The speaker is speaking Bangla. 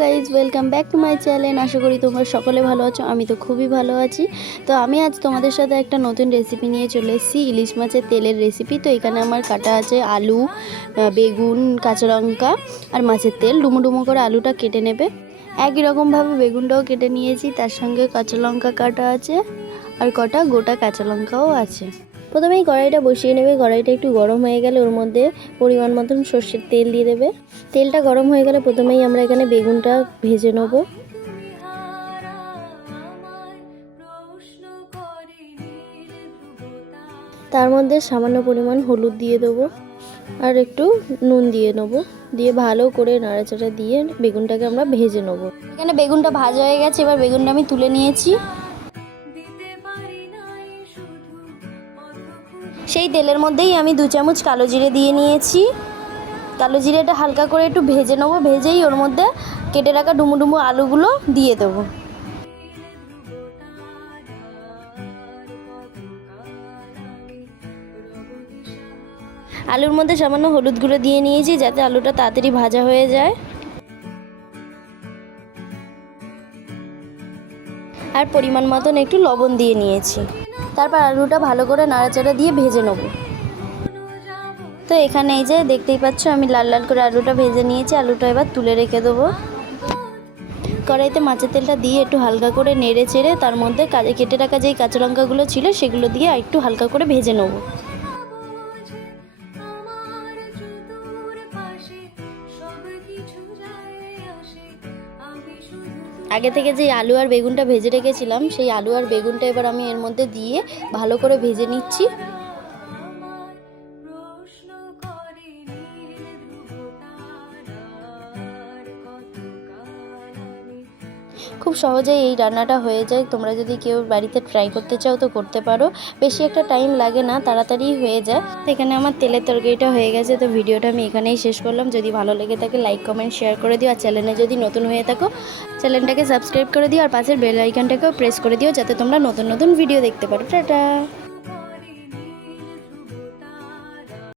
Guys welcome back to my channel আশা করি তোমরা সকলে ভালো আছো, আমি তো খুবই ভালো আছি। তো আমি আজ তোমাদের সাথে একটা নতুন রেসিপি নিয়ে চলে এসেছি, ইলিশ মাছের তেলের রেসিপি তো এখানে আমার কাটা আছে আলু বেগুন, কাঁচা লঙ্কা আর মাছের তেল। ডুমো ডুমো করে আলুটা কেটে নেবে। একই রকমভাবে বেগুনটাও কেটে নিয়েছি, তার সঙ্গে কাঁচা লঙ্কা কাটা আছে আর কটা গোটা কাঁচা লঙ্কাও আছে। প্রথমেই কড়াইটা বসিয়ে নেবে। কড়াইটা একটু গরম হয়ে গেলে ওর মধ্যে পরিমাণ মতন সর্ষের তেল দিয়ে দেবে। তেলটা গরম হয়ে গেলে প্রথমেই আমরা এখানে বেগুনটা ভেজে নেব। তার মধ্যে সামান্য পরিমাণ হলুদ দিয়ে দেবো আর একটু নুন দিয়ে নেব। দিয়ে ভালো করে নাড়াচাড়া দিয়ে বেগুনটাকে আমরা ভেজে নেব। এখানে বেগুনটা ভাজা হয়ে গেছে। এবার বেগুনটা আমি তুলে নিয়েছি। সেই তেলের মধ্যেই আমি দু চামচ কালো জিরে দিয়ে নিয়েছি। কালো জিরেটা হালকা করে একটু ভেজে নেব, ভেজেই ওর মধ্যে কেটে রাখা ডুমু ডুমু আলুগুলো দিয়ে দেবো। আলুর মধ্যে সামান্য হলুদ গুঁড়ো দিয়ে নিয়েছি যাতে আলুটা তাড়াতাড়ি ভাজা হয়ে যায়। আর পরিমাণ মতন একটু লবণ দিয়ে নিয়েছি। তারপর আলুটা ভালো করে নাড়াচাড়া দিয়ে ভেজে নেব। তো এখানে এই যে দেখতেই পাচ্ছ, আমি লাল লাল করে আলুটা ভেজে নিয়েছি। আলুটা এবার তুলে রেখে দেবো। কড়াইতে মাছের তেলটা দিয়ে একটু হালকা করে নেড়ে চেড়ে তার মধ্যে কেটে রাখা যেই কাঁচা লঙ্কাগুলো ছিল সেগুলো দিয়ে একটু হালকা করে ভেজে নেব। আগে থেকে যে আলু আর বেগুনটা ভেজে রেখেছিলাম, সেই আলু আর বেগুনটা এবার আমি এর মধ্যে দিয়ে ভালো করে ভেজে নিচ্ছি। খুব সহজেই এই রান্নাটা হয়ে যায়। তোমরা যদি কেউ বাড়িতে ট্রাই করতে চাও তো করতে পারো। বেশি একটা টাইম লাগে না, তাড়াতাড়ি হয়ে যায়। এখানে আমার তেলের তরকারিটা হয়ে গেছে। তো ভিডিওটা আমি এখানেই শেষ করলাম। যদি ভালো লেগে থাকে লাইক কমেন্ট শেয়ার করে দিও। আর চ্যানেলে যদি নতুন হয়ে থাকো চ্যানেলটাকে সাবস্ক্রাইব করে দিও। আর পাশের বেল আইকনটাকেও প্রেস করে দিও, যাতে তোমরা নতুন নতুন ভিডিও দেখতে পারো। টাটা!